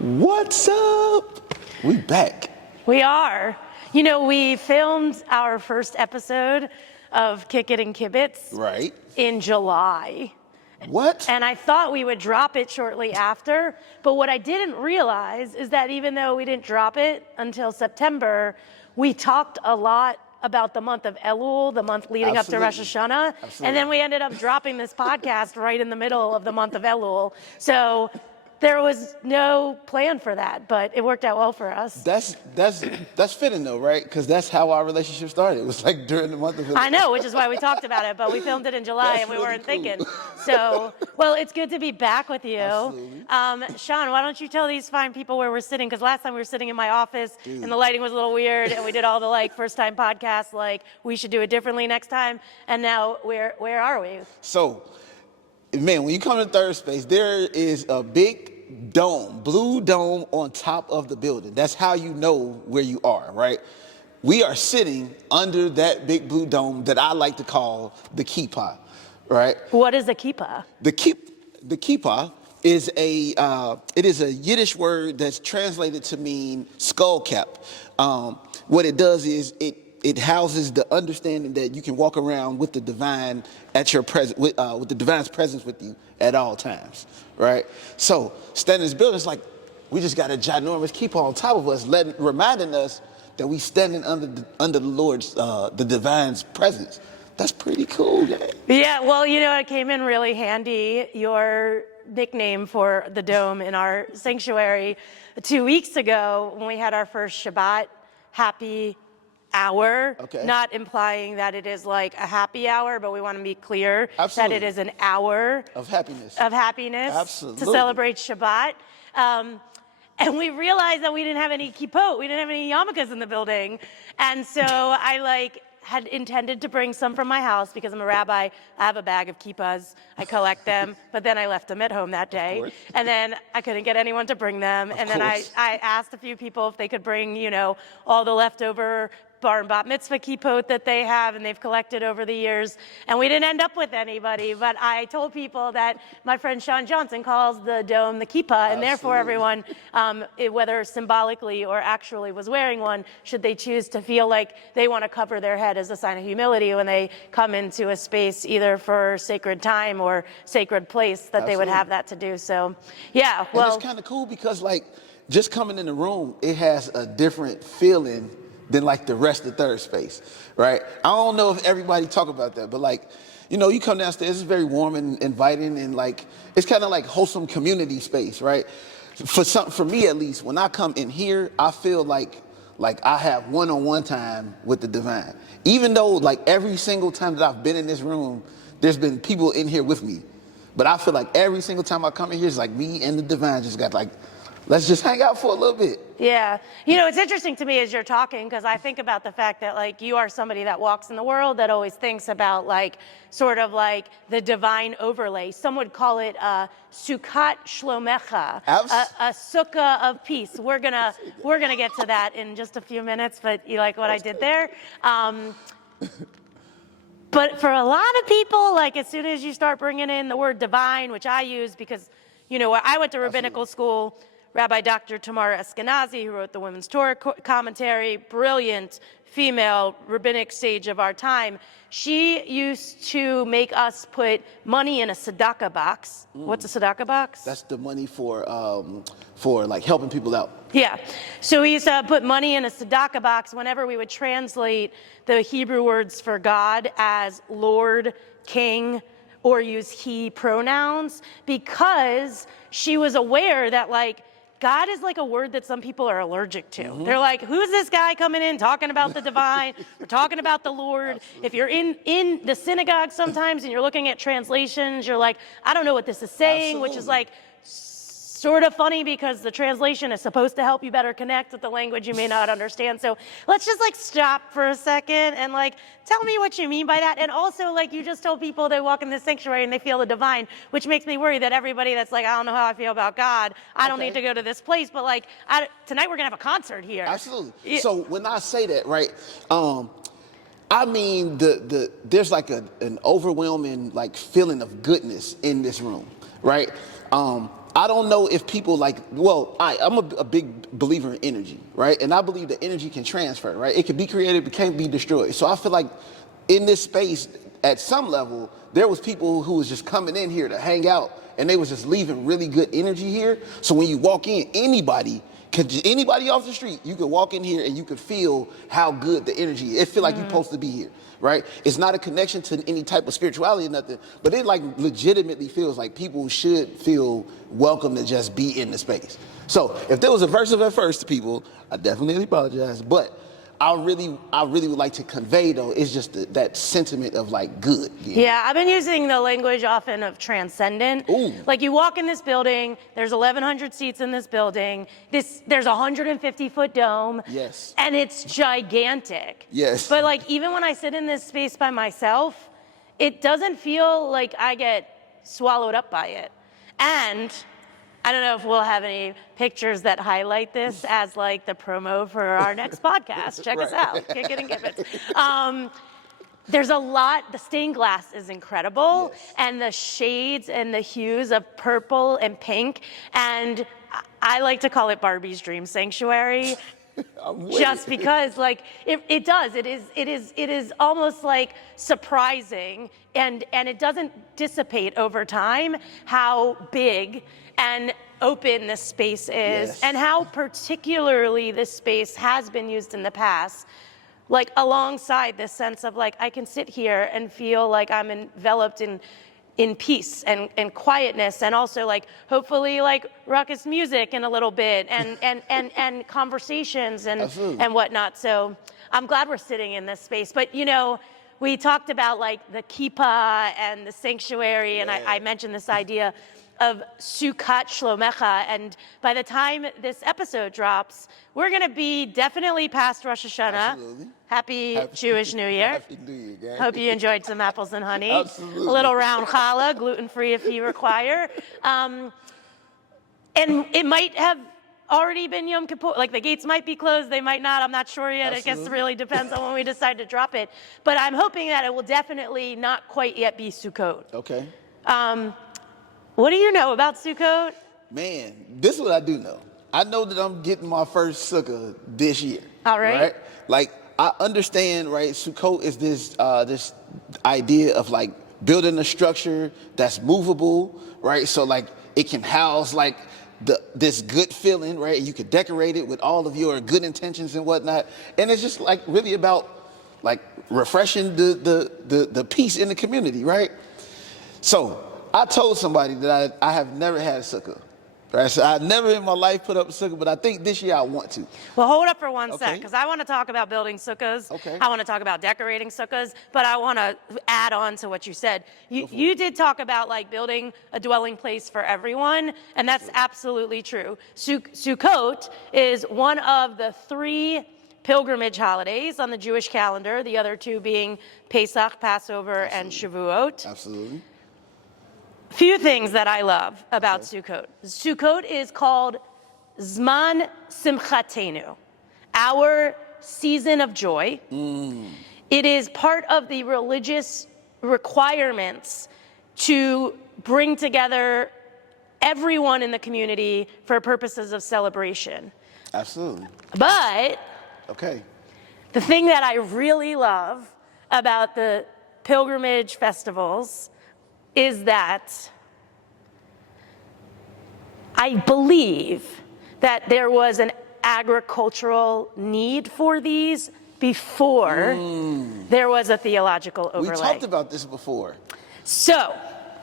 What's up? We back. We are. You know, we filmed our first episode of Kick It and Kibbitz Right. in July. What? And I thought we would drop it shortly after, but what I didn't realize is that even though we didn't drop it until September, we talked a lot about the month of Elul, the month leading up to Rosh Hashanah, and then we ended up dropping this podcast right in the middle of the month of Elul. So there was no plan for that, but it worked out well for us. That's fitting though, right? Because that's how our relationship started. It was like during the month of Elul. I know, which is why we talked about it, but we filmed it in July and we weren't thinking. So, well, it's good to be back with you. Absolutely. Sean, why don't you tell these fine people where we're sitting? Because last time we were sitting in my office and the lighting was a little weird and we did all the first time podcasts, we should do it differently next time. And now where are we? So, man, when you come to third space, there is a big dome, blue dome on top of the building. That's how you know where you are, right? We are sitting under that big blue dome that I like to call the kippah, right? What is a kippah? The kippah is it is a Yiddish word that's translated to mean skull cap. What it does is it houses the understanding that you can walk around with the divine at your presence, with the divine's presence with you at all times, right? So standing in this building, it's like we just got a ginormous kippah on top of us, reminding us that we standing under the Lord's, the divine's presence. That's pretty cool, man. Yeah, well, you know, it came in really handy, your nickname for the dome in our sanctuary 2 weeks ago when we had our first Shabbat happy hour, not implying that it is like a happy hour, but we want to be clear that it is an hour of happiness. Absolutely. To celebrate Shabbat. And we realized that we didn't have any kippot, we didn't have any yarmulkes in the building. And so I had intended to bring some from my house because I'm a rabbi. I have a bag of kippahs. I collect them, but then I left them at home that day. And then I couldn't get anyone to bring them. And then I asked a few people if they could bring, all the leftover bar and bat mitzvah kippot that they have and they've collected over the years. And we didn't end up with anybody, but I told people that my friend Sean Johnson calls the dome the kippah, and therefore everyone, whether symbolically or actually was wearing one, should they choose to feel like they want to cover their head as a sign of humility when they come into a space either for sacred time or sacred place, that they would have that to do. So, yeah, well. And it's kind of cool because just coming in the room, it has a different feeling than the rest of third space, right? I don't know if everybody talk about that, but you come downstairs, it's very warm and inviting, and it's kind of like wholesome community space, right? For me at least, when I come in here, I feel like I have one-on-one time with the divine. Even though every single time that I've been in this room, there's been people in here with me, but I feel like every single time I come in here, it's like me and the divine just got let's just hang out for a little bit. Yeah. It's interesting to me as you're talking, because I think about the fact that you are somebody that walks in the world that always thinks about the divine overlay. Some would call it Sukkot Shlomecha, a sukkah of peace. We're gonna get to that in just a few minutes, but you like what I did there? But for a lot of people, as soon as you start bringing in the word divine, which I use because, I went to rabbinical school, Rabbi Dr. Tamara Eskenazi, who wrote the Women's Torah commentary, brilliant female rabbinic sage of our time. She used to make us put money in a tzedakah box. What's a tzedakah box? That's the money for helping people out. Yeah. So we used to put money in a tzedakah box whenever we would translate the Hebrew words for God as Lord, King, or use he pronouns, because she was aware that God is a word that some people are allergic to. They're like, who's this guy coming in talking about the divine? We're talking about the Lord. Absolutely. If you're in the synagogue sometimes and you're looking at translations, you're like, I don't know what this is saying, which is sort of funny because the translation is supposed to help you better connect with the language you may not understand. So let's just stop for a second and tell me what you mean by that. And also you just told people they walk in this sanctuary and they feel the divine, which makes me worry that everybody that's I don't know how I feel about God, I don't need to go to this place, but tonight we're gonna have a concert here. Absolutely. So when I say that, right, I mean there's an overwhelming feeling of goodness in this room, right? I don't know if people like, well, I'm a big believer in energy, right? And I believe that energy can transfer, right? It can be created, but can't be destroyed. So I feel like in this space, at some level, there was people who was just coming in here to hang out, and they was just leaving really good energy here. So when you walk in, anybody off the street, you could walk in here and you could feel how good the energy is. It feel like you're supposed to be here, right? It's not a connection to any type of spirituality or nothing, but it like legitimately feels like people should feel welcome to just be in the space. So if there was aversive at first to people, I definitely apologize, but I really would like to convey, though, is just that sentiment of like good. Yeah, I've been using the language often of transcendent. Ooh. Like you walk in this building, there's 1,100 seats in this building. There's a 150-foot dome. Yes. And it's gigantic. Yes. But like even when I sit in this space by myself, it doesn't feel like I get swallowed up by it. And I don't know if we'll have any pictures that highlight this as like the promo for our next podcast. Check us out, Kick It and Kibbitz. There's a lot, the stained glass is incredible, yes. And the shades and the hues of purple and pink, and I like to call it Barbie's Dream Sanctuary. Just because like it is almost like surprising, and it doesn't dissipate over time how big and open this space is, yes. And how particularly this space has been used in the past, like alongside this sense of like I can sit here and feel like I'm enveloped in peace and quietness, and also like hopefully like ruckus music in a little bit, and conversations and whatnot. So I'm glad we're sitting in this space. But you know, we talked about like the kippah and the sanctuary, and I mentioned this idea of Sukkot Shlomecha, and by the time this episode drops, we're going to be definitely past Rosh Hashanah. Absolutely. Happy Jewish New Year. Happy New Year, guys. Hope you enjoyed some apples and honey. Absolutely. A little round challah, gluten-free if you require. And it might have already been Yom Kippur. Like the gates might be closed, they might not. I'm not sure yet. Absolutely. I guess it really depends on when we decide to drop it. But I'm hoping that it will definitely not quite yet be Sukkot. Okay. What do you know about Sukkot? Man, this is what I do know. I know that I'm getting my first sukkah this year. All right. Like I understand, right? Sukkot is this idea of like building a structure that's movable, right? So like it can house like this good feeling, right? You could decorate it with all of your good intentions and whatnot, and it's just like really about like refreshing the peace in the community, right? So I told somebody that I have never had a sukkah. Right? So I've never in my life put up a sukkah, but I think this year I want to. Well, hold up for one sec, Okay. because I want to talk about building sukkahs. Okay. I want to talk about decorating sukkahs, but I want to add on to what you said. You did talk about like building a dwelling place for everyone, and that's absolutely true. Sukkot is one of the 3 pilgrimage holidays on the Jewish calendar, the other 2 being Pesach, Passover, and Shavuot. Absolutely. Few things that I love about Sukkot. Sukkot is called Zman Simchatenu, our season of joy. It is part of the religious requirements to bring together everyone in the community for purposes of celebration. Absolutely. But Okay. the thing that I really love about the pilgrimage festivals is that I believe that there was an agricultural need for these before there was a theological overlay. We talked about this before. So,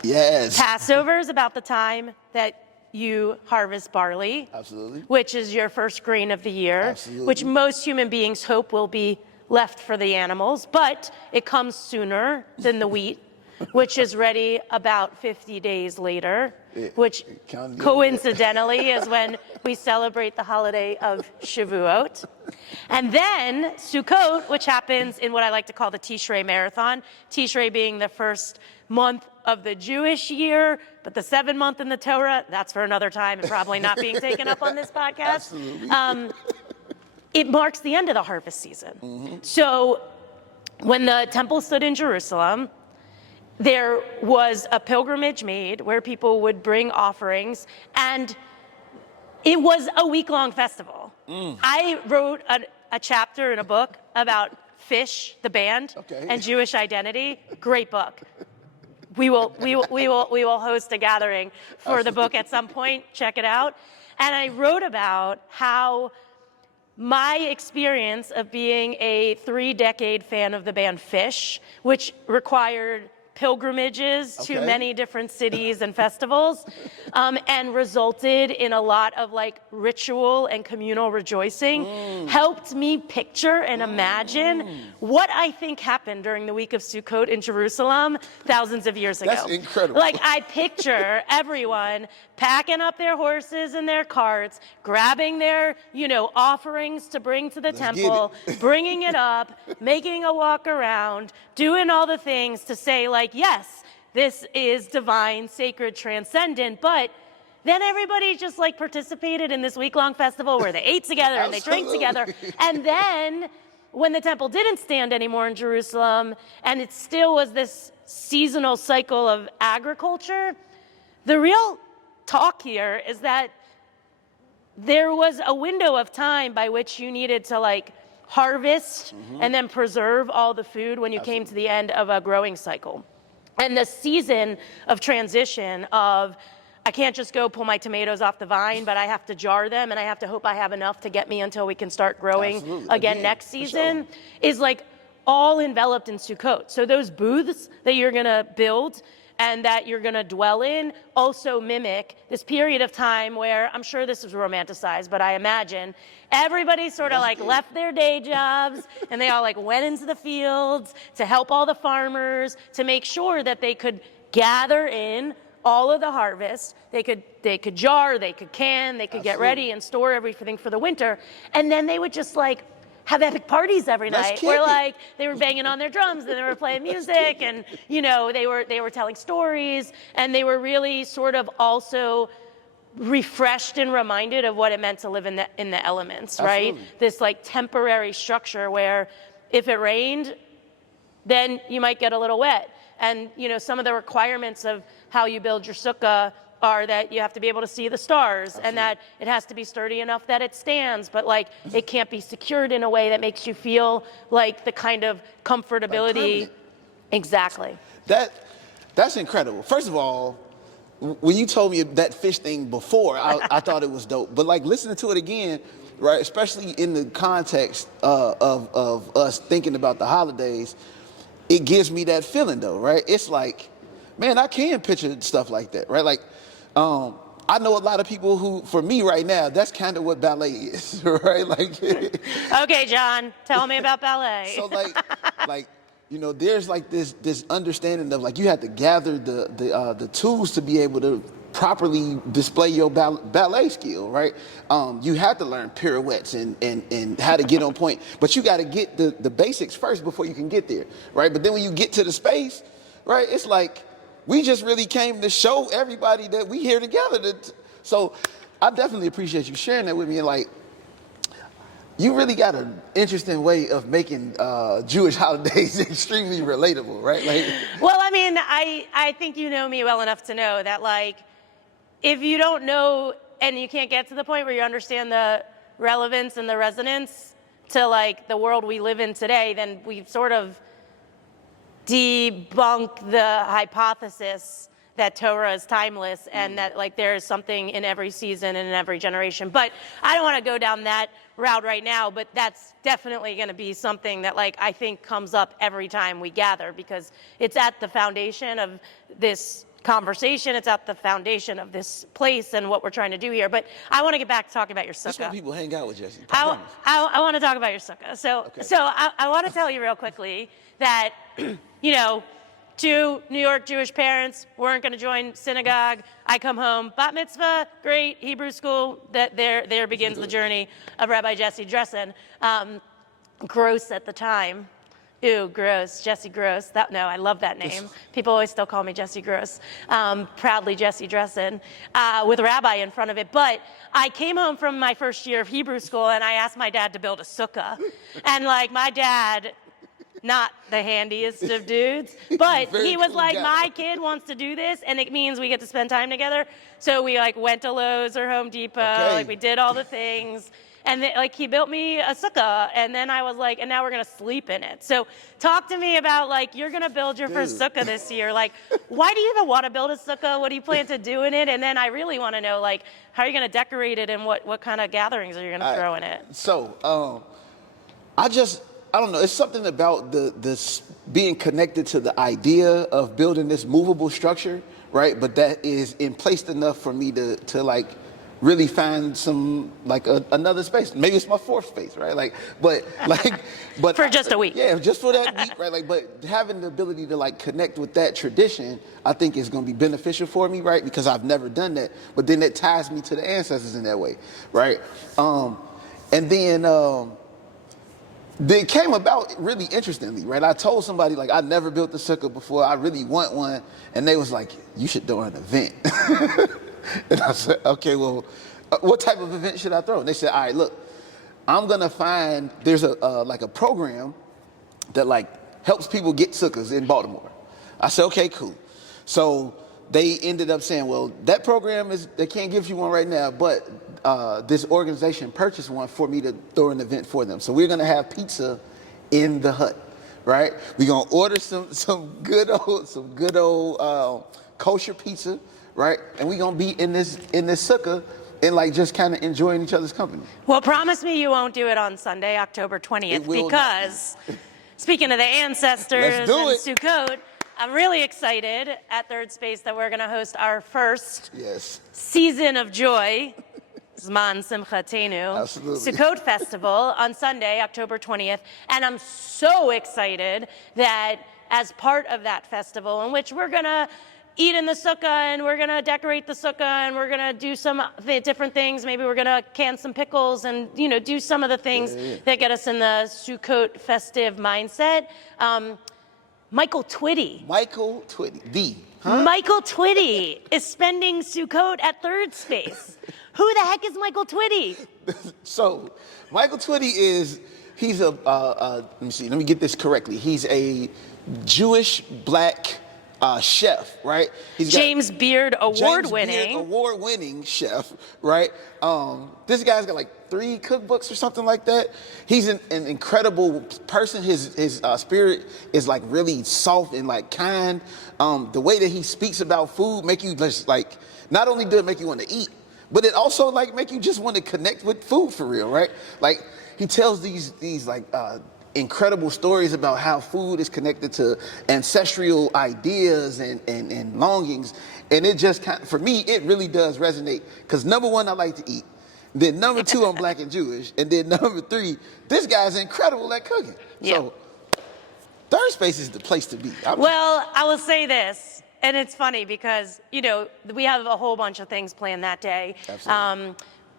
Yes. Passover is about the time that you harvest barley, Absolutely. which is your first grain of the year, Absolutely. which most human beings hope will be left for the animals, but it comes sooner than the wheat, which is ready about 50 days later, which coincidentally is when we celebrate the holiday of Shavuot. And then Sukkot, which happens in what I like to call the Tishrei Marathon, Tishrei being the first month of the Jewish year, but the 7th month in the Torah, that's for another time and probably not being taken up on this podcast. Absolutely. It marks the end of the harvest season. So when the temple stood in Jerusalem, there was a pilgrimage made where people would bring offerings, and it was a week-long festival. I wrote a chapter in a book about Fish, the band, and Jewish identity. Great book. We will host a gathering for the book at some point. Check it out. And I wrote about how my experience of being a 3-decade fan of the band Fish, which required pilgrimages to many different cities and festivals, and resulted in a lot of like ritual and communal rejoicing, helped me picture and imagine what I think happened during the week of Sukkot in Jerusalem thousands of years ago. That's incredible. Like, I picture everyone packing up their horses and their carts, grabbing their, offerings to bring to the temple, bringing it up, making a walk around, doing all the things to say, like, yes, this is divine, sacred, transcendent, but then everybody just like participated in this week-long festival where they ate together and they drank together. And then when the temple didn't stand anymore in Jerusalem, and it still was this seasonal cycle of agriculture, the real talk here is that there was a window of time by which you needed to like harvest and then preserve all the food when you came to the end of a growing cycle. And the season of transition of, I can't just go pull my tomatoes off the vine, but I have to jar them and I have to hope I have enough to get me until we can start growing again next season, is like all enveloped in Sukkot. So those booths that you're gonna build and that you're gonna dwell in also mimic this period of time where, I'm sure this is romanticized, but I imagine everybody sort of like left their day jobs and they all like went into the fields to help all the farmers to make sure that they could gather in all of the harvest. They could jar, they could can, they could get ready and store everything for the winter. And then they would just like have epic parties every night where like they were banging on their drums and they were playing music and they were telling stories, and they were really sort of also refreshed and reminded of what it meant to live in the elements, right? This like temporary structure where if it rained, then you might get a little wet. And some of the requirements of how you build your sukkah are that you have to be able to see the stars and that it has to be sturdy enough that it stands, but like it can't be secured in a way that makes you feel like the kind of comfortability. Like exactly. That's incredible. First of all, when you told me that fish thing before, I thought it was dope. But like listening to it again, right, especially in the context of us thinking about the holidays, it gives me that feeling though, right? It's like, man, I can picture stuff like that, right? Like, I know a lot of people who, for me right now, that's kind of what ballet is, right? Like, okay, John, tell me about ballet. So like, there's like this understanding of like you have to gather the tools to be able to properly display your ballet skill, right? You have to learn pirouettes and how to get on point, but you got to get the basics first before you can get there, right? But then when you get to the space, right, it's like we just really came to show everybody that we here together. So I definitely appreciate you sharing that with me. And like, you really got an interesting way of making Jewish holidays extremely relatable, right? Like, well, I mean, I think you know me well enough to know that like, if you don't know and you can't get to the point where you understand the relevance and the resonance to like the world we live in today, then we sort of debunk the hypothesis that Torah is timeless and that like there is something in every season and in every generation. But I don't want to go down that route right now, but that's definitely going to be something that like I think comes up every time we gather, because it's at the foundation of this conversation. It's at the foundation of this place and what we're trying to do here. But I want to get back to talking about your sukkah. That's why people hang out with Jessy. I want to talk about your sukkah. So I want to tell you real quickly that, two New York Jewish parents weren't going to join synagogue. I come home, bat mitzvah, great, Hebrew school. That there begins the journey of Rabbi Jessy Dressin. Gross at the time. Ew, gross, Jessy Gross. I love that name. People always still call me Jessy Gross. Proudly Jessy Dressin, with Rabbi in front of it. But I came home from my first year of Hebrew school and I asked my dad to build a sukkah. And like my dad not the handiest of dudes, but Very he was cool like, guy. my kid wants to do this, and it means we get to spend time together. So we like went to Lowe's or Home Depot, Okay. like we did all the things. And like he built me a sukkah, and then I was like, and now we're gonna sleep in it. So talk to me about like, you're gonna build your first sukkah this year. Like, why do you even want to build a sukkah? What do you plan to do in it? And then I really want to know, like, how are you gonna decorate it, and what kind of gatherings are you gonna throw in it? So, I don't know. It's something about this being connected to the idea of building this movable structure, right? But that is in place enough for me to like really find some like another space. Maybe it's my fourth space, right? But For just a week. Yeah, just for that week, right? Like, but having the ability to like connect with that tradition, I think is going to be beneficial for me, right? Because I've never done that. But then it ties me to the ancestors in that way, right? And then it came about really interestingly, right? I told somebody like I never built a sukkah before. I really want one, and they was like, "You should throw an event." And I said, "Okay, well, what type of event should I throw?" And they said, "All right, look, I'm gonna find there's a program that like helps people get sukkahs in Baltimore." I said, "Okay, cool." So they ended up saying, "Well, that program they can't give you one right now, but this organization purchased one for me to throw an event for them. So we're gonna have pizza in the hut, right? We're gonna order some good old kosher pizza, right? And we're gonna be in this sukkah and like just kind of enjoying each other's company." Well, promise me you won't do it on Sunday, October 20th, because speaking of the ancestors and Sukkot, I'm really excited at Third Space that we're going to host our first season of joy, Zman Simchatenu, Sukkot Festival on Sunday, October 20th. And I'm so excited that as part of that festival, in which we're going to eat in the sukkah, and we're going to decorate the sukkah, and we're going to do some different things. Maybe we're going to can some pickles and, you know, do some of the things that get us in the Sukkot festive mindset. Michael Twitty. Michael Twitty, Michael Twitty is spending Sukkot at Third Space. Who the heck is Michael Twitty? So, Michael Twitty he's let me see, let me get this correctly. He's a Jewish black chef, right? He's got James Beard award-winning chef, right? This guy's got like 3 cookbooks or something like that. He's an incredible person. His spirit is like really soft and like kind. The way that he speaks about food make you just like, not only do it make you want to eat, but it also like make you just want to connect with food for real, right? Like he tells these like incredible stories about how food is connected to ancestral ideas and longings. And it just for me, it really does resonate. Because number 1, I like to eat. Then number 2, I'm black and Jewish. And then number 3, this guy's incredible at cooking. Yeah. So Third Space is the place to be. Well, I will say this, and it's funny because, you know, we have a whole bunch of things planned that day. Absolutely.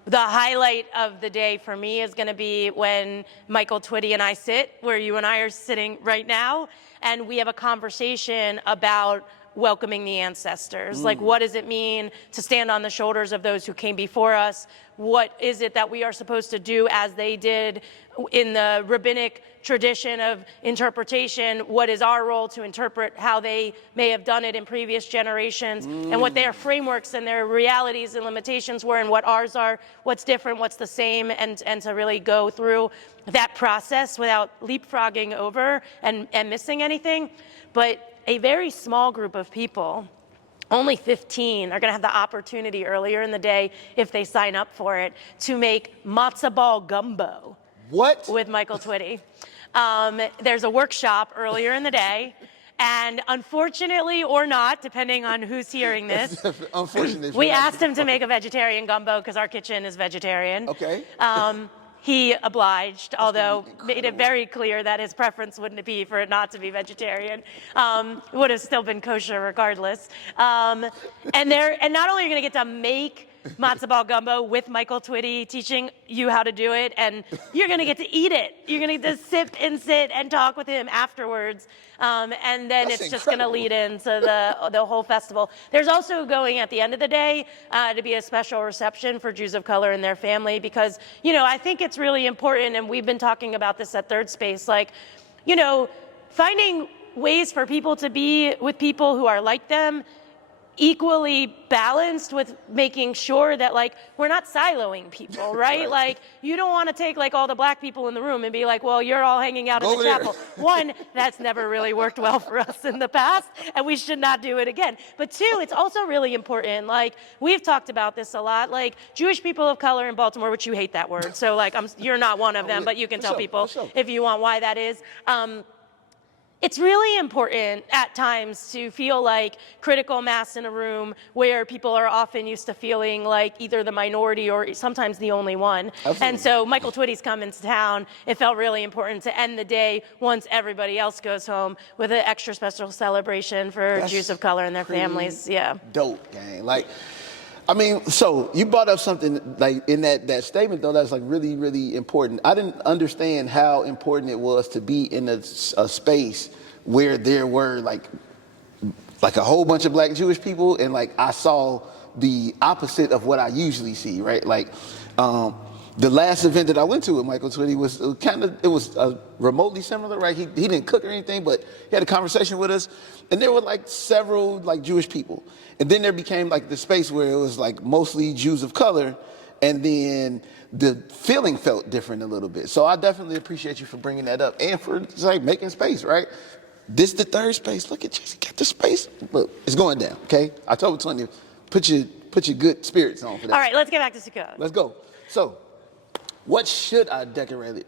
The highlight of the day for me is going to be when Michael Twitty and I sit where you and I are sitting right now, and we have a conversation about welcoming the ancestors. Like, what does it mean to stand on the shoulders of those who came before us? What is it that we are supposed to do as they did in the rabbinic tradition of interpretation? What is our role to interpret how they may have done it in previous generations, and what their frameworks and their realities and limitations were, and what ours are, what's different, what's the same, and to really go through that process without leapfrogging over and missing anything. But a very small group of people, only 15, are going to have the opportunity earlier in the day, if they sign up for it, to make matzo ball gumbo. What? With Michael Twitty. There's a workshop earlier in the day, and unfortunately or not, depending on who's hearing this, we asked him to make a vegetarian gumbo because our kitchen is vegetarian. Okay. He obliged, although made it very clear that his preference wouldn't be for it not to be vegetarian. Would have still been kosher regardless. And not only are you going to get to make matzo ball gumbo with Michael Twitty teaching you how to do it, and you're going to get to eat it. You're going to get to sit and talk with him afterwards. And then it's just going to lead into the whole festival. There's also going at the end of the day to be a special reception for Jews of color and their family, because, you know, I think it's really important, and we've been talking about this at Third Space, like, you know, finding ways for people to be with people who are like them, equally balanced with making sure that like we're not siloing people, right? Like you don't want to take like all the black people in the room and be like, well, you're all hanging out in the chapel. One, that's never really worked well for us in the past, and we should not do it again. But two, it's also really important. Like we've talked about this a lot. Like Jewish people of color in Baltimore, which you hate that word, so like you're not one of them, but you can tell people if you want why that is. It's really important at times to feel like critical mass in a room where people are often used to feeling like either the minority or sometimes the only one. Absolutely. And so Michael Twitty's coming to town. It felt really important to end the day once everybody else goes home with an extra special celebration for Jews of color and their families. Yeah. Dope, gang. Like, I mean, so you brought up something like in that statement though that's like really, really important. I didn't understand how important it was to be in a space where there were like a whole bunch of black Jewish people, and like I saw the opposite of what I usually see, right? Like the last event that I went to with Michael Twitty was remotely similar, right? He didn't cook or anything, but he had a conversation with us, and there were like several like Jewish people. And then there became like the space where it was like mostly Jews of color, and then the feeling felt different a little bit. So I definitely appreciate you for bringing that up and for like making space, right? This the third space. Look at Jessy, get the space. Look, it's going down, okay? I told Tony, put your good spirits on for that. All right, let's get back to Sukkot. Let's go. So, what should I decorate?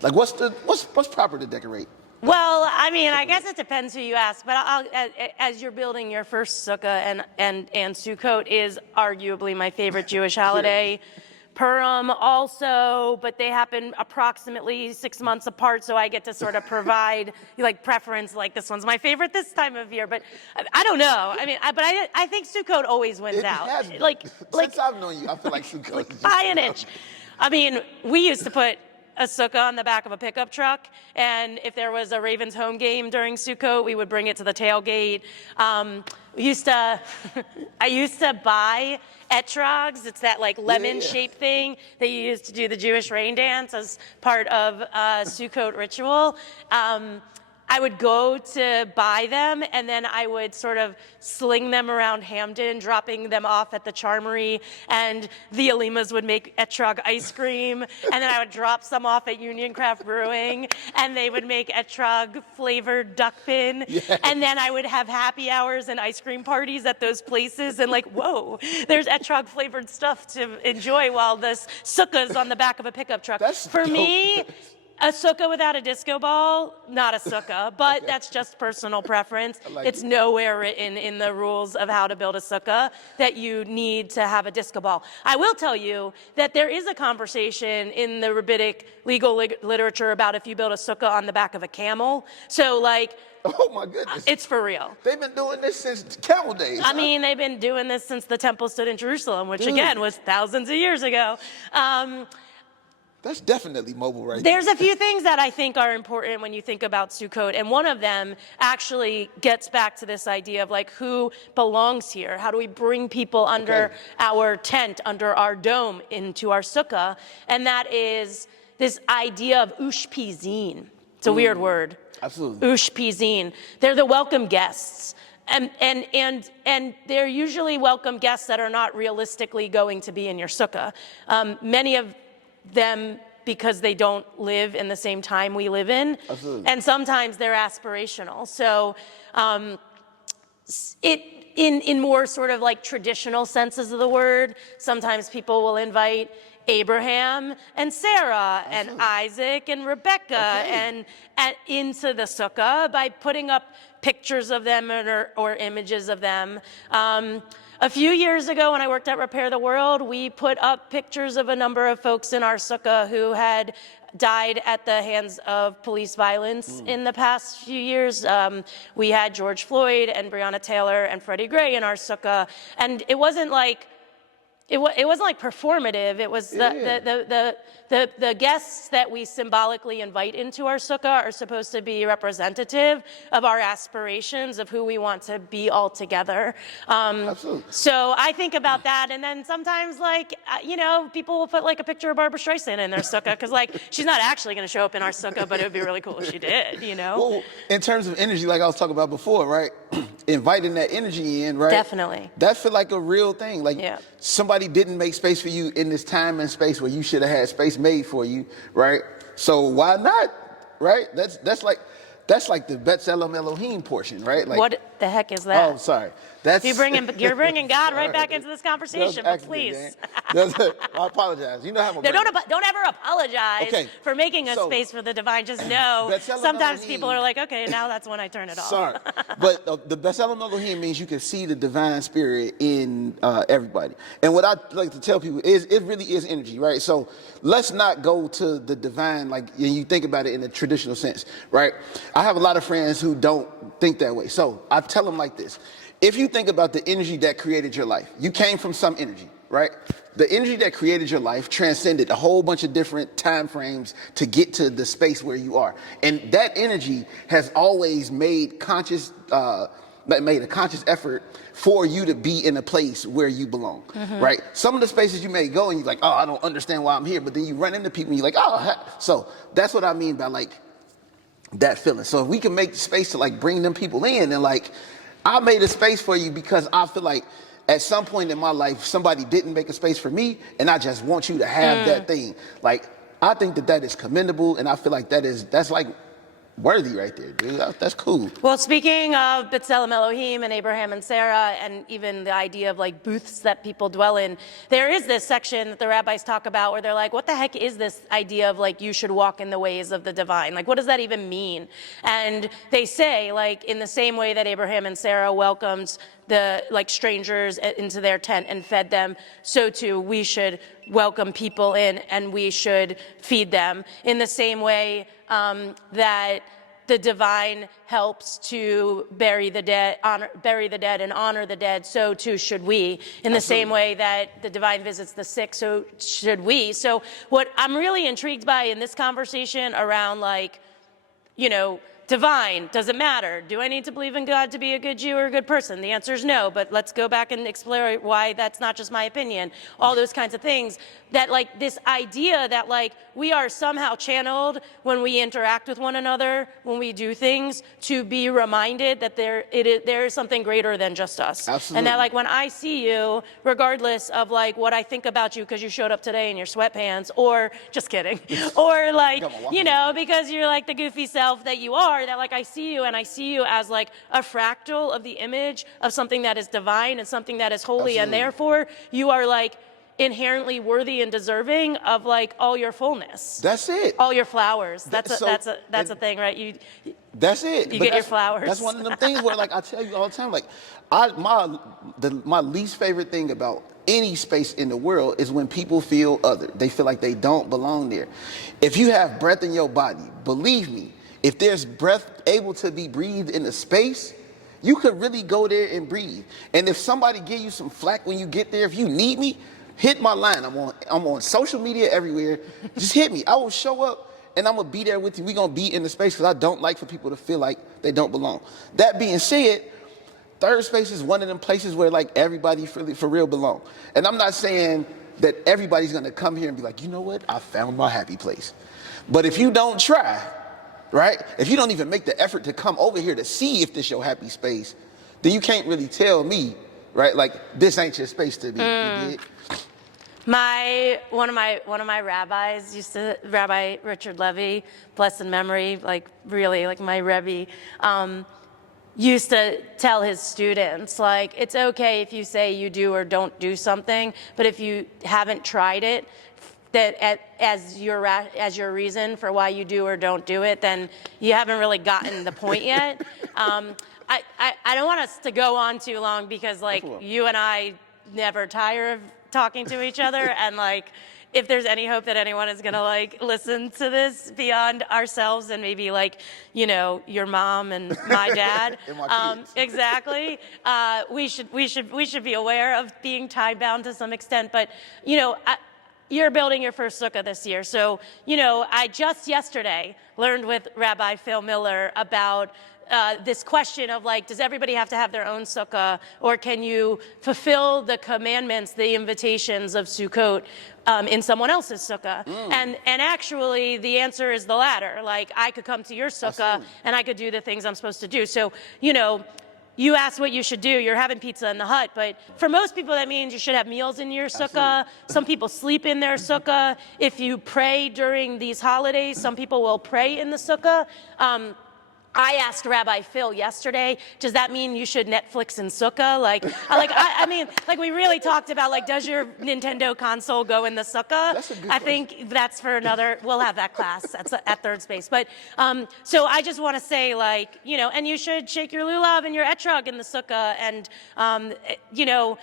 Like, what's proper to decorate? Well, I mean, I guess it depends who you ask, but as you're building your first sukkah, and Sukkot is arguably my favorite Jewish holiday. Purim also, but they happen approximately 6 months apart, so I get to sort of provide like preference, like this one's my favorite this time of year, but I don't know. I mean, I think Sukkot always wins out. Since I've known you, I feel like Sukkot like by an inch. I mean, we used to put a sukkah on the back of a pickup truck, and if there was a Ravens home game during Sukkot, we would bring it to the tailgate. I used to buy etrogs. It's that like lemon-shaped thing that you use to do the Jewish rain dance as part of Sukkot ritual. I would go to buy them, and then I would sort of sling them around Hamden, dropping them off at the Charmery, and the Alimas would make etrog ice cream, and then I would drop some off at Union Craft Brewing, and they would make etrog-flavored duckpin, and then I would have happy hours and ice cream parties at those places, and like, whoa, there's etrog-flavored stuff to enjoy while this sukkah's on the back of a pickup truck. For me, a sukkah without a disco ball, not a sukkah, but that's just personal preference. It's nowhere written in the rules of how to build a sukkah that you need to have a disco ball. I will tell you that there is a conversation in the rabbinic legal literature about if you build a sukkah on the back of a camel. So like, oh my goodness. It's for real. They've been doing this since camel days. I mean, they've been doing this since the temple stood in Jerusalem, which again was thousands of years ago. That's definitely mobile right There's a few things that I think are important when you think about Sukkot, and one of them actually gets back to this idea of like who belongs here. How do we bring people under our tent, under our dome, into our sukkah? And that is this idea of ushpizin. It's a weird word. Absolutely. Ushpizin. They're the welcome guests. And they're usually welcome guests that are not realistically going to be in your sukkah. Many of them because they don't live in the same time we live in. Absolutely. And sometimes they're aspirational. So in more sort of like traditional senses of the word, sometimes people will invite Abraham and Sarah and Isaac and Rebecca and into the sukkah by putting up pictures of them or images of them. A few years ago when I worked at Repair the World, we put up pictures of a number of folks in our sukkah who had died at the hands of police violence in the past few years. We had George Floyd and Breonna Taylor and Freddie Gray in our sukkah. And it wasn't like it wasn't like performative. It was the guests that we symbolically invite into our sukkah are supposed to be representative of our aspirations of who we want to be all together. Absolutely. So I think about that, and then sometimes, like, people will put like a picture of Barbara Streisand in their sukkah because, like, she's not actually going to show up in our sukkah, but it would be really cool if she did. Well, in terms of energy, like I was talking about before, right? Inviting that energy in, right? Definitely. That feel like a real thing. Like somebody didn't make space for you in this time and space where you should have had space made for you, right? So why not, right? That's like the B'Tselem Elohim portion, right? Like, what the heck is that? Oh, sorry. You're bringing God right back into this conversation, but please. I apologize. You know how I'm don't ever apologize for making a space for the divine. Just know sometimes people are like, okay, now that's when I turn it off. Sorry. But the B'Tselem Elohim means you can see the divine spirit in everybody. And what I like to tell people is it really is energy, right? So let's not go to the divine like you think about it in a traditional sense, right? I have a lot of friends who don't think that way. So I tell them like this. If you think about the energy that created your life, you came from some energy, right? The energy that created your life transcended a whole bunch of different time frames to get to the space where you are. And that energy has always made a conscious effort for you to be in a place where you belong, right? Some of the spaces you may go and you're like, oh, I don't understand why I'm here. But then you run into people and you're like, oh, so that's what I mean by like that feeling. So if we can make space to like bring them people in and like, I made a space for you because I feel like at some point in my life, somebody didn't make a space for me, and I just want you to have that thing. Like, I think that is commendable, and I feel like that's like worthy right there, dude. That's cool. Well, speaking of B'Tselem Elohim and Abraham and Sarah, and even the idea of like booths that people dwell in, there is this section that the rabbis talk about where they're like, what the heck is this idea of like you should walk in the ways of the divine? Like, what does that even mean? And they say, like, in the same way that Abraham and Sarah welcomed the like strangers into their tent and fed them, so too we should welcome people in and we should feed them. In the same way that the divine helps to bury the dead and honor the dead, so too should we. In the same way that the divine visits the sick, so should we. So what I'm really intrigued by in this conversation around like, divine, does it matter? Do I need to believe in God to be a good Jew or a good person? The answer is no, but let's go back and explore why that's not just my opinion. All those kinds of things. That like this idea that like we are somehow channeled when we interact with one another, when we do things, to be reminded that there is something greater than just us. Absolutely. And that like when I see you, regardless of like what I think about you because you showed up today in your sweatpants, or just kidding, or like, because you're like the goofy self that you are, that like I see you and I see you as like a fractal of the image of something that is divine and something that is holy. Absolutely. And therefore you are like inherently worthy and deserving of like all your fullness. That's it. All your flowers. That's a thing, right? That's it. You get your flowers. That's one of them things where like I tell you all the time, like my least favorite thing about any space in the world is when people feel other. They feel like they don't belong there. If you have breath in your body, believe me, if there's breath able to be breathed in a space, you could really go there and breathe. And if somebody give you some flack when you get there, if you need me, hit my line. I'm on social media everywhere. Just hit me. I will show up and I'm gonna be there with you. We're gonna be in the space because I don't like for people to feel like they don't belong. That being said, third space is one of them places where like everybody for real belong. And I'm not saying that everybody's gonna come here and be like, you know what? I found my happy place. But if you don't try, right? If you don't even make the effort to come over here to see if this your happy space, then you can't really tell me, right? Like this ain't your space to be. You did? One of my rabbis Rabbi Richard Levy, blessed in memory, like really like my Rebbe, used to tell his students, like, it's okay if you say you do or don't do something, but if you haven't tried it, that as your reason for why you do or don't do it, then you haven't really gotten the point yet. I don't want us to go on too long because like you and I never tire of talking to each other, and like if there's any hope that anyone is gonna like listen to this beyond ourselves and maybe like, you know, your mom and my dad. And my kids. Exactly. We should be aware of being time bound to some extent. But, you know, you're building your first sukkah this year. So, you know, I just yesterday learned with Rabbi Phil Miller about this question of like, does everybody have to have their own sukkah, or can you fulfill the commandments, the invitations of Sukkot in someone else's sukkah? And actually, the answer is the latter. Like, I could come to your sukkah Absolutely. and I could do the things I'm supposed to do. So, you know, you asked what you should do. You're having pizza in the hut, but for most people, that means you should have meals in your sukkah. Absolutely. Some people sleep in their sukkah. If you pray during these holidays, some people will pray in the sukkah. I asked Rabbi Phil yesterday, does that mean you should Netflix and sukkah? I mean, like we really talked about, like, does your Nintendo console go in the sukkah? That's a good I question. think that's for another, we'll have that class at third space. But, so I just want to say, like, you know, and you should shake your lulav and your etrog in the sukkah. And, you know,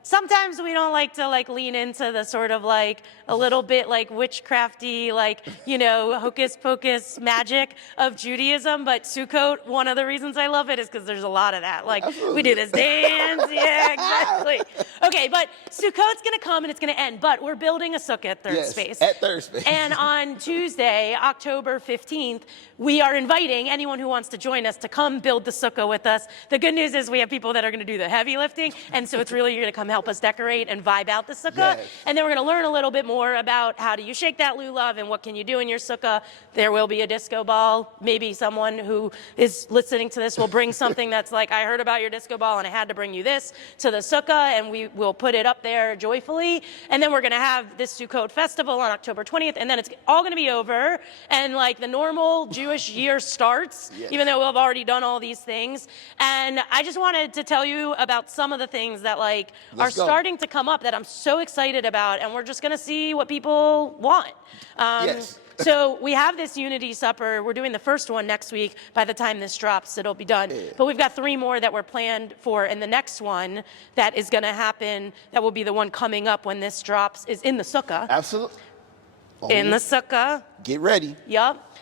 sometimes we don't like to like lean into the sort of like a little bit like witchcrafty, like, you know, hocus pocus magic of Judaism. But Sukkot, one of the reasons I love it is because there's a lot of that. Like, we do this dance. Yeah, exactly. Okay, but Sukkot's going to come and it's going to end. But we're building a sukkah at third space. At third space. And on Tuesday, October 15th, we are inviting anyone who wants to join us to come build the sukkah with us. The good news is we have people that are going to do the heavy lifting. And so it's really, you're going to come help us decorate and vibe out the sukkah. Yes. And then we're going to learn a little bit more about how do you shake that lulav and what can you do in your sukkah. There will be a disco ball. Maybe someone who is listening to this will bring something that's like, I heard about your disco ball and I had to bring you this to the sukkah, and we will put it up there joyfully. And then we're going to have this Sukkot festival on October 20th, and then it's all going to be over, and like the normal Jewish year starts, Yes. even though we've already done all these things. And I just wanted to tell you about some of the things that like Let's go. starting to come up that I'm so excited about, and we're just going to see what people want. Yes. So we have this Unity Supper. We're doing the first one next week. By the time this drops, it'll be done. Yeah. But we've got 3 more that we're planned for, and the next one that is going to happen, that will be the one coming up when this drops, is in the sukkah. Absolutely. In the sukkah. Get ready. Yup.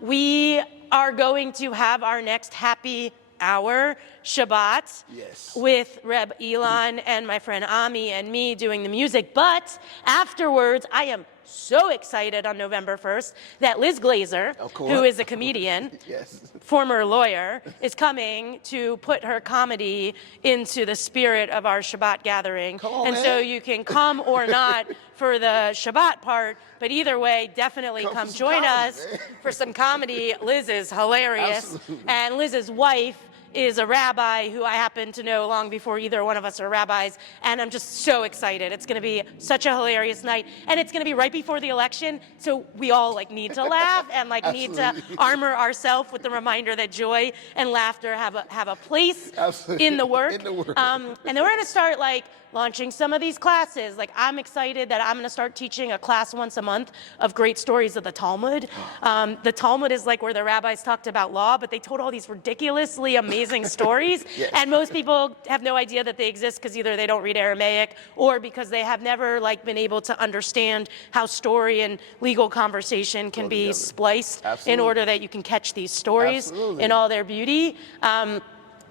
We are going to have our next happy hour Shabbat Yes. with Reb Elon and my friend Ami and me doing the music. But afterwards, I am so excited on November 1st that Liz Glazer, Of course. who is a comedian, Yes. former lawyer, is coming to put her comedy into the spirit of our Shabbat gathering. Come on, and man. so you can come or not for the Shabbat part, but either way, definitely Come come for some join comedy, us man. for some comedy. Liz is hilarious. Absolutely. And Liz's wife is a rabbi who I happen to know long before either one of us are rabbis, and I'm just so excited. It's going to be such a hilarious night, and it's going to be right before the election, so we all like need to laugh and like need to Absolutely. armor ourselves with the reminder that joy and laughter have a place Absolutely. in the work. In the work. And then we're going to start like launching some of these classes. Like, I'm excited that I'm going to start teaching a class once a month of great stories of the Talmud. The Talmud is like where the rabbis talked about law, but they told all these ridiculously amazing stories. Yes. And most people have no idea that they exist because either they don't read Aramaic or because they have never like been able to understand how story and legal conversation can be together. spliced in Absolutely. order that you can catch these stories Absolutely. in all their beauty.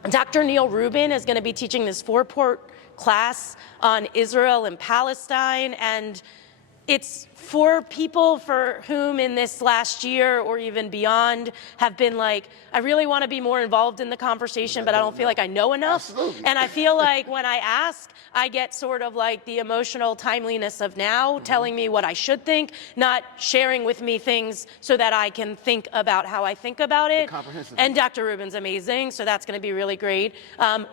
Dr. Neil Rubin is going to be teaching this 4-part class on Israel and Palestine, and it's for people for whom in this last year or even beyond have been like, I really want to be more involved in the conversation, but I don't feel like I know enough. Absolutely. And I feel like when I ask, I get sort of like the emotional timeliness of now telling me what I should think, not sharing with me things so that I can think about how I think about it. comprehensive. And Dr. Rubin's amazing, so that's going to be really great.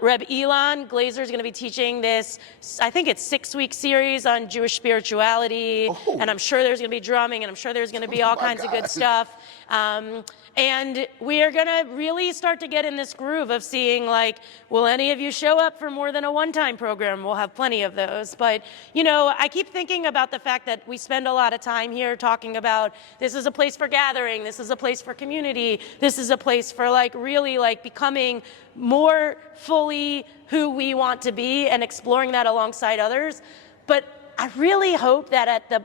Reb Elon Glazer is going to be teaching this, I think it's 6-week series on Jewish spirituality, Oh. and I'm sure there's going to be drumming, and I'm sure there's going to be all my kinds of good God. stuff. And we are going to really start to get in this groove of seeing, like, will any of you show up for more than a one-time program? We'll have plenty of those. But, you know, I keep thinking about the fact that we spend a lot of time here talking about this is a place for gathering, this is a place for community, this is a place for, like, really, like, becoming more fully who we want to be and exploring that alongside others. But I really hope that at the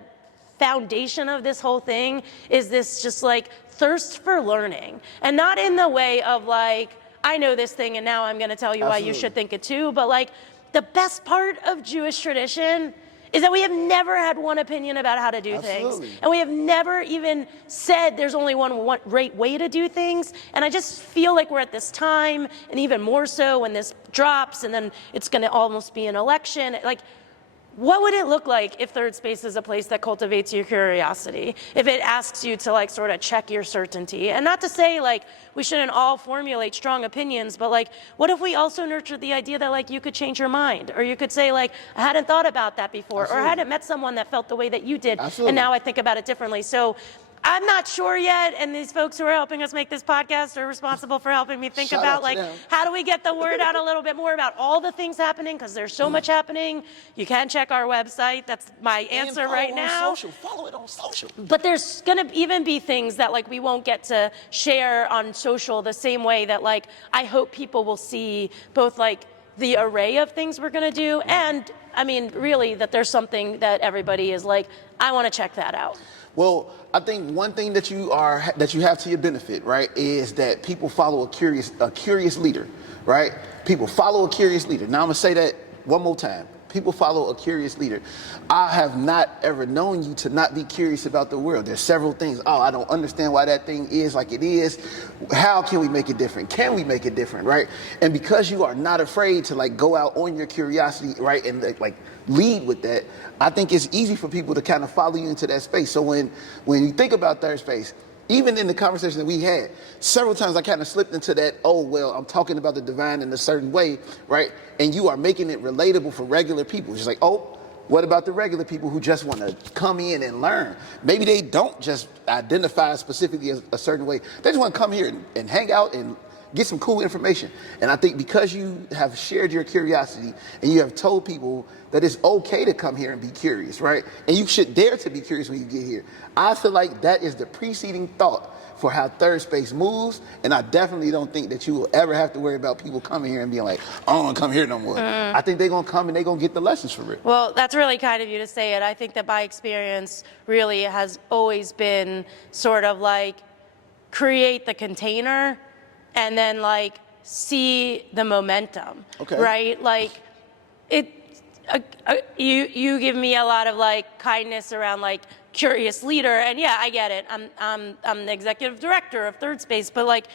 foundation of this whole thing is this just like thirst for learning, and not in the way of like, I know this thing and now I'm going to tell you why you should think it too, but like the best part of Jewish tradition is that we have never had one opinion about how to do things. And we have never even said there's only one right way to do things. And I just feel like we're at this time, and even more so when this drops and then it's going to almost be an election. Like, what would it look like if Third Space is a place that cultivates your curiosity? If it asks you to like sort of check your certainty? And not to say like we shouldn't all formulate strong opinions, but like what if we also nurtured the idea that like you could change your mind? Or you could say like, I hadn't thought about that before, or I hadn't met someone that felt the way that you did, and now I think about it differently. So I'm not sure yet, and these folks who are helping us make this podcast are responsible for helping me think about like, how do we get the word out a little bit more about all the things happening, because there's so much happening. You can check our website. That's my answer right now. Follow it on social. But there's gonna even be things that like we won't get to share on social the same way that like I hope people will see both like the array of things we're gonna do, and I mean really that there's something that everybody is like, I wanna check that out. Well, I think one thing that you have to your benefit, right, is that people follow a curious leader, right? People follow a curious leader. Now I'm gonna say that one more time. People follow a curious leader. I have not ever known you to not be curious about the world. There's several things. Oh, I don't understand why that thing is like it is. How can we make it different? Can we make it different, right? And because you are not afraid to like go out on your curiosity, right, and like lead with that, I think it's easy for people to kind of follow you into that space. So when you think about Third Space, even in the conversation that we had, several times I kind of slipped into that, oh, well, I'm talking about the divine in a certain way, right? And you are making it relatable for regular people. It's just like, oh, what about the regular people who just want to come in and learn? Maybe they don't just identify specifically as a certain way. They just want to come here and hang out and get some cool information. And I think because you have shared your curiosity and you have told people that it's okay to come here and be curious, right? And you should dare to be curious when you get here. I feel like that is the preceding thought for how Third Space moves, and I definitely don't think that you will ever have to worry about people coming here and being like, I don't want to come here no more. I think they're going to come and they're going to get the lessons from it. Well, that's really kind of you to say it. I think that my experience really has always been sort of like create the container and then like see the momentum, right? Like you give me a lot of like kindness around like curious leader, and yeah, I get it. I'm the executive director of Third Space, but like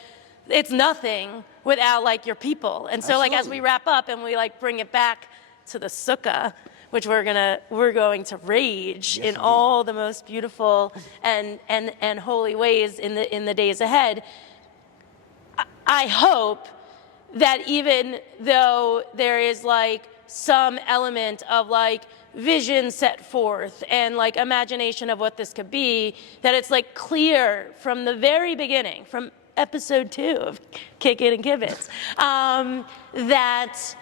it's nothing without like your people. And so like as we wrap up and we like bring it back to the sukkah, which we're going to rage in all the most beautiful and holy ways in the days ahead. I hope that even though there is like some element of like vision set forth and like imagination of what this could be, that it's like clear from the very beginning, from episode 2 of Kick It and Kibbitz, that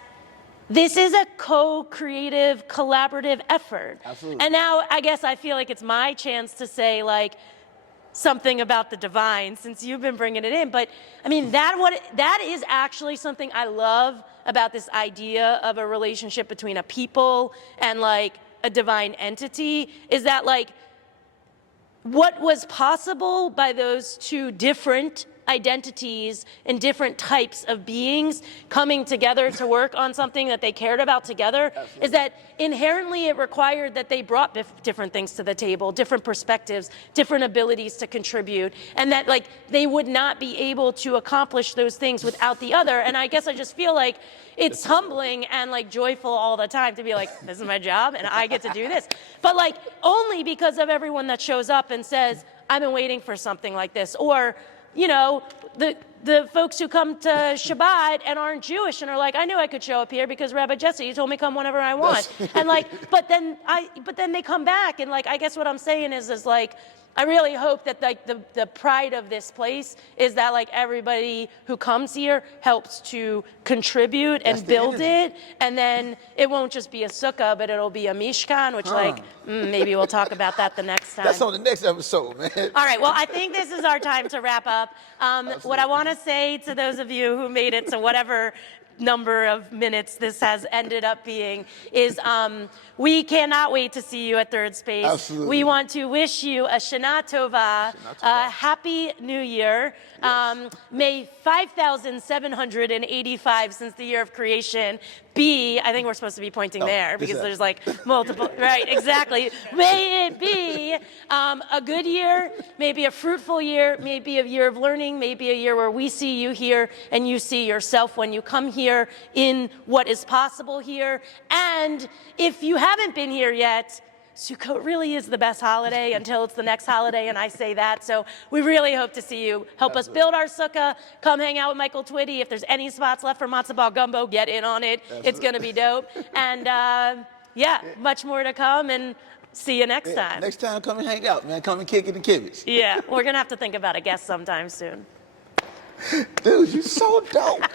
this is a co-creative, collaborative effort. Absolutely. And now I guess I feel like it's my chance to say like something about the divine, since you've been bringing it in. But I mean, that is actually something I love about this idea of a relationship between a people and like a divine entity, is that like what was possible by those two different identities and different types of beings coming together to work on something that they cared about together. Absolutely. Is that inherently it required that they brought different things to the table, different perspectives, different abilities to contribute, and that like they would not be able to accomplish those things without the other. And I guess I just feel like it's humbling and like joyful all the time to be like, this is my job and I get to do this. But like only because of everyone that shows up and says, I've been waiting for something like this. Or, you know, the folks who come to Shabbat and aren't Jewish and are like, I knew I could show up here because Rabbi Jessy, you told me come whenever I want. And like, but then they come back, and like, I guess what I'm saying is like, I really hope that like the pride of this place is that like everybody who comes here helps to contribute and build it, and then it won't just be a sukkah, but it'll be a mishkan, which like maybe we'll talk about that the next time. That's on the next episode, man. All right, well, I think this is our time to wrap up. What I want to say to those of you who made it to whatever number of minutes this has ended up being is we cannot wait to see you at Third Space. Absolutely. We want to wish you a Shana Tova, Happy New Year. Yes. May 5,785 since the year of creation be, I think we're supposed to be pointing there because there's like multiple, right, exactly. May it be a good year, maybe a fruitful year, maybe a year of learning, maybe a year where we see you here and you see yourself when you come here in what is possible here. And if you haven't been here yet, Sukkot really is the best holiday until it's the next holiday, and I say that. So we really hope to see you. Help us build our sukkah. Come hang out with Michael Twitty. If there's any spots left for matzo ball gumbo, get in on it. It's going to be dope. And yeah, much more to come, and see you next time. Next time, come and hang out, man. Come and kick it and kibbitz. Yeah, we're going to have to think about a guest sometime soon. Dude, you're so dope.